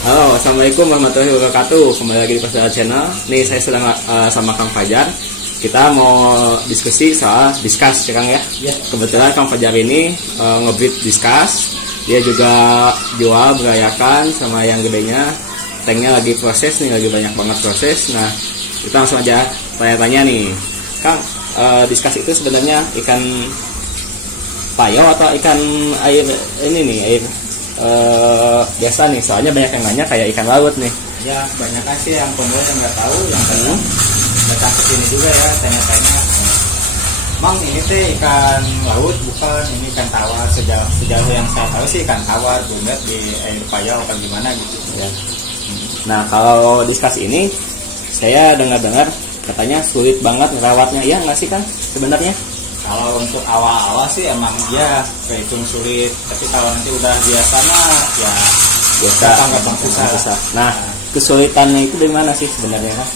Halo, assalamualaikum warahmatullahi wabarakatuh. Kembali lagi di Pasar Channel. Nih saya sedang sama Kang Fajar. Kita mau diskusi soal discuss ya Kang ya. Ya. Kebetulan Kang Fajar ini ngebreed discuss. Dia juga jual berayakan sama yang gedenya. Tanknya lagi proses nih, lagi banyak banget proses. Nah, kita langsung aja tanya-tanya nih, Kang. Discuss itu sebenarnya ikan payo atau ikan air ini nih, air biasa nih, soalnya banyak yang nanya kayak ikan laut nih. Ya, banyak sih yang pemula yang nggak tahu, yang datang ke sini juga ya, tanya-tanya. Mang, ini teh ikan laut bukan, ini ikan tawar. Sejauh yang saya tahu sih ikan tawar, buat di air payo apa gimana gitu. Ya. Nah, kalau discuss ini saya dengar-dengar katanya sulit banget merawatnya, ya nggak sih Kang sebenarnya? Kalau untuk awal-awal sih emang ya kehitung sulit, tapi kalau nanti udah biasa mah ya gampang susah. Nah, kesulitannya itu dari mana sih sebenarnya Kang?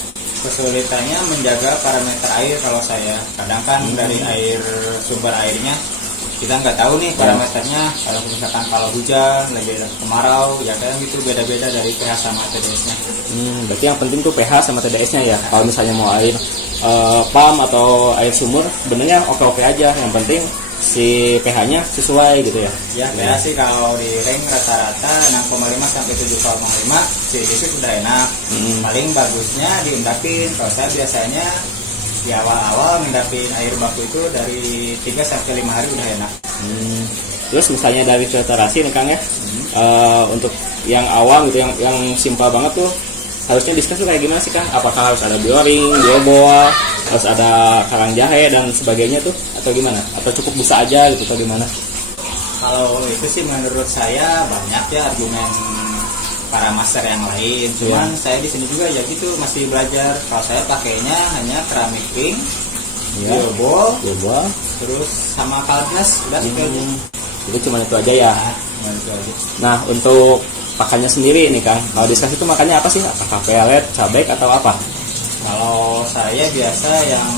Kesulitannya menjaga parameter air. Kalau saya kadang kan dari air sumber airnya kita nggak tahu nih parameternya. Kalau misalkan kalau hujan lagi kemarau ya kan gitu, beda-beda dari pH sama TDS-nya. Berarti yang penting tuh pH sama TDS-nya ya. Kalau misalnya mau air pam atau air sumur sebenarnya oke-oke aja, yang penting si pH-nya sesuai gitu ya. Ya, pH sih kalau di range rata-rata 6,5 sampai 7,5 sih itu sudah enak. Paling bagusnya diendapin. Kalau saya biasanya di awal-awal mendapin air baku itu dari 3 sampai 5 hari udah enak. Terus misalnya dari filtrasi nih Kang ya, untuk yang awam gitu, yang simpel banget tuh, harusnya discuss tuh kayak gimana sih Kang? Apakah harus ada bioring, biobol, harus ada karang jahe dan sebagainya tuh, atau gimana? Atau cukup busa aja gitu, atau gimana? Kalau itu sih menurut saya banyak ya argumen para master yang lain. Cuman saya di sini juga ya gitu masih belajar. Kalau saya pakainya hanya keramik pink, biobol, terus sama kalbnas udah itu aja. Itu cuma itu aja ya. Nah, untuk pakannya sendiri nih Kang, kalau discuss itu makannya apa sih? Apakah pelet, cabek atau apa? Kalau saya biasa yang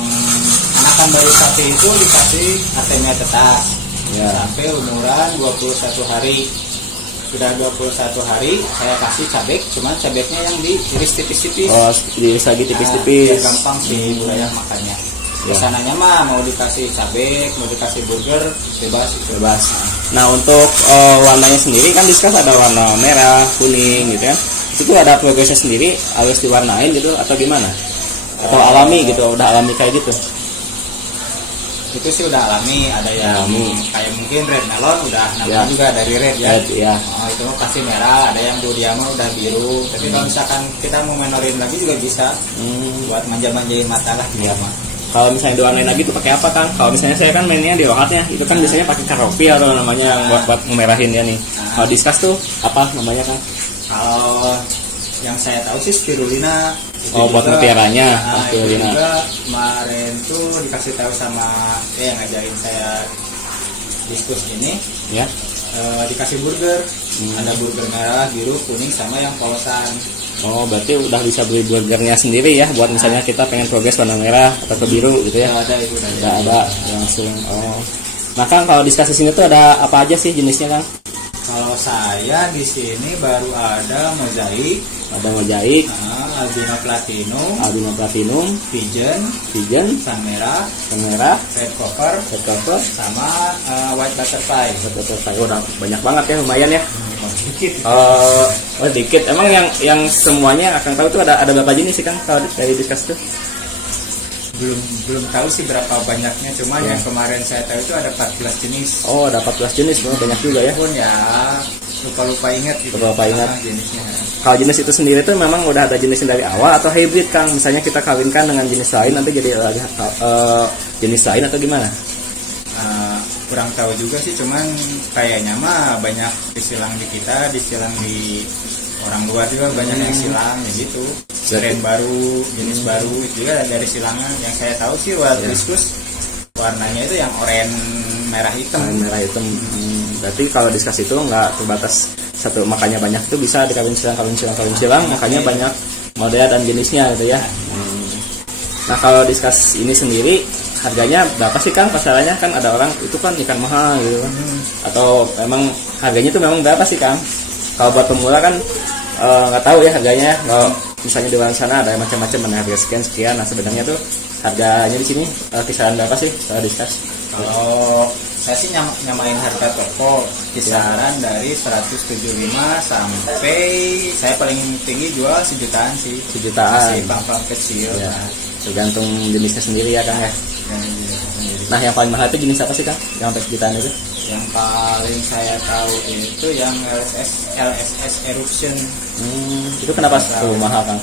anakan baru sapi itu dikasih artemia tetas sampai umuran 21 hari. Sudah 21 hari saya kasih cabek, cuman cabeknya yang diiris tipis-tipis. Oh, diiris lagi tipis-tipis. Biar gampang sih wilayah makannya. Biasanya mah mau dikasih cabek, mau dikasih burger, bebas. Nah, untuk warnanya sendiri kan discuss ada warna merah, kuning gitu kan. Itu ada progresnya sendiri, harus diwarnain gitu atau gimana? Atau alami gitu, udah alami kayak gitu? Itu sih udah alami, ada yang kayak mungkin red melon udah namanya juga dari red ya. Oh, itu pasti merah, ada yang Dodiama udah biru. Tapi kalau misalkan kita mau menorin lagi juga bisa buat manja-manjain mata lah gitu. Kalau misalnya diwarnain lagi tuh pakai apa Kang? Kalau misalnya saya kan mainnya di rohatnya, itu kan biasanya pakai karopi atau namanya yang buat memerahin ya nih. Kalau discuss tuh apa namanya Kang? Kalau yang saya tahu sih spirulina. Buat mutiaranya. Spirulina. Juga kemarin tuh dikasih tahu sama yang ngajarin saya diskus ini. Ya. Dikasih burger. Ada burger merah, biru, kuning sama yang polosan. Oh, berarti udah bisa beli burgernya sendiri ya, buat misalnya kita pengen progres warna merah atau ke biru gitu ya. Udah ada langsung. Oh. Nah Kang, kalau discuss sini tuh ada apa aja sih jenisnya Kang? Kalau saya di sini baru ada mozaik, albino platinum, pigeon, sun merah, red copper, sama white butterfly. Udah banyak banget ya, lumayan ya. Dikit. Emang yang semuanya akan tahu tuh ada berapa jenis sih Kang kalau dari discuss tuh? Belum tahu sih berapa banyaknya, cuma yang kemarin saya tahu itu ada 14 jenis. Oh, ada 14 jenis, banyak juga ya. Pun ya lupa ingat gitu. Jenisnya. Kalau jenis itu sendiri tuh memang udah ada jenisnya dari awal atau hybrid Kang? Misalnya kita kawinkan dengan jenis lain nanti jadi jenis lain atau gimana? Kurang tahu juga sih, cuman kayaknya mah banyak disilang di kita, disilang di orang luar juga banyak yang silang ya gitu. Strain baru, jenis baru itu juga dari silangan. Yang saya tahu sih wild discus warnanya itu yang oranye merah hitam. Berarti kalau discuss itu nggak terbatas satu, makanya banyak itu bisa dikawin silang, makanya banyak model dan jenisnya gitu ya. Nah, kalau discuss ini sendiri harganya berapa sih Kang pasarannya? Kan ada orang itu kan ikan mahal gitu kan. Atau memang harganya itu memang berapa sih Kang? Kalau buat pemula kan nggak tahu ya harganya. Kalau misalnya di luar sana ada macam-macam, ada harga sekian. Nah sebenarnya tuh harganya di sini kisaran berapa sih kalau discuss? Kalau saya sih nyamain harga toko kisaran dari 175 sampai saya paling tinggi jual sejutaan sih. Sejutaan. Masih pang-pang kecil. Ya. Tergantung jenisnya sendiri ya Kang ya. Nah yang paling mahal itu jenis apa sih Kang? Yang sampai sejutaan itu? Yang paling saya tahu itu yang LSS Eruption. Itu kenapa tuh mahal Kang?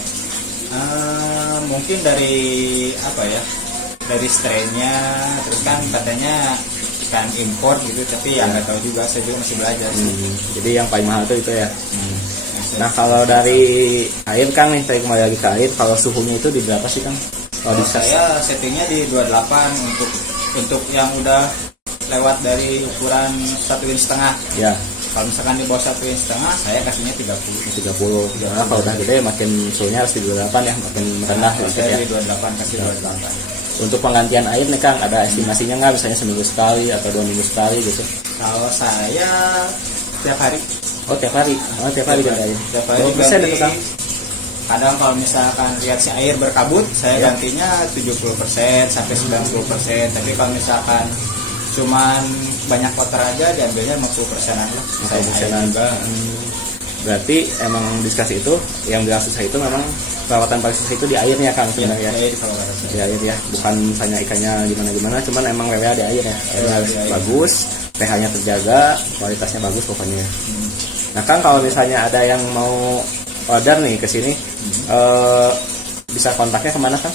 Mungkin dari apa ya? Dari strainnya, terus kan katanya ikan impor gitu, tapi yang nggak tahu juga, saya juga masih belajar sih. Jadi yang paling mahal itu ya. Nah kalau dari air Kang nih, saya kembali lagi ke air, kalau suhunya itu di berapa sih Kang? Kalau saya settingnya di 28 untuk yang udah lewat dari ukuran 1,5 inch. Ya. Kalau misalkan di bawah 1,5 inch, saya kasihnya 30. 30. Karena kalau udah gede makin suhunya harus di 28 ya, makin rendah. Saya ya. di 28 kasih 28. Untuk penggantian air nih Kang, ada estimasinya nggak? Misalnya seminggu sekali atau 2 minggu sekali gitu? Kalau saya tiap hari. Oh tiap hari? Oh tiap hari ganti air? Tiap hari ganti. itu Kang. Kadang kalau misalkan lihat si air berkabut, saya gantinya 70% sampai 90%. Tapi kalau misalkan cuman banyak kotor aja, diambilnya 50%an lah. 50%an juga. Berarti emang diskusi itu yang bilang susah itu memang perawatan paling susah itu di airnya Kang sebenarnya. Di air ya, bukan misalnya ikannya gimana, cuman emang level di air ya. Airnya harus bagus, pH-nya terjaga, kualitasnya bagus pokoknya. Nah Kang kalau misalnya ada yang mau order nih ke sini, bisa kontaknya kemana Kang?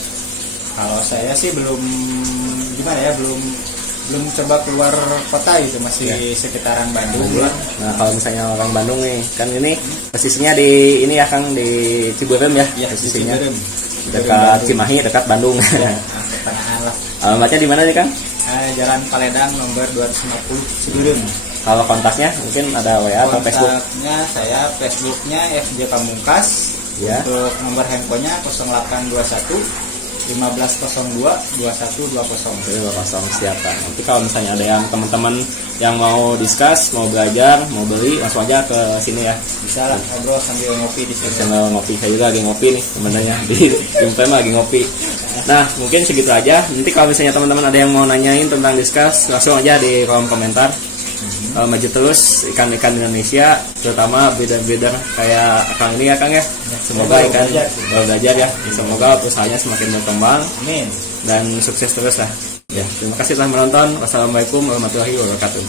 Kalau saya sih belum coba keluar kota gitu, masih sekitaran Bandung. Nah kalau misalnya orang Bandung nih, kan ini posisinya di ini ya Kang, di Ciberem ya, posisinya dekat Cimahi, dekat Bandung. Pertengahan lah. Alamatnya di mana nih Kang? Jalan Paledang nomor 250 Ciberem. Kalau kontaknya mungkin ada WA atau Facebook? Kontaknya saya Facebooknya FJ Pamungkas. Ya. Untuk nomor handphonenya 0821 1502 2120. Siap Kang. Nanti kalau misalnya ada yang teman-teman yang mau discuss, mau belajar, mau beli, langsung aja ke sini ya. Bisa lah ngobrol sambil ngopi di sini. Sambil ngopi, saya juga lagi ngopi nih sebenarnya di Impem lagi ngopi. Nah mungkin segitu aja. Nanti kalau misalnya teman-teman ada yang mau nanyain tentang discuss, langsung aja di kolom komentar. Maju terus ikan-ikan Indonesia, terutama breeder-breeder kayak Kang ini ya Kang ya. Semoga ikan belajar ya. Semoga usahanya semakin berkembang. Amin. Dan sukses terus lah. Ya, terima kasih telah menonton. Wassalamualaikum warahmatullahi wabarakatuh.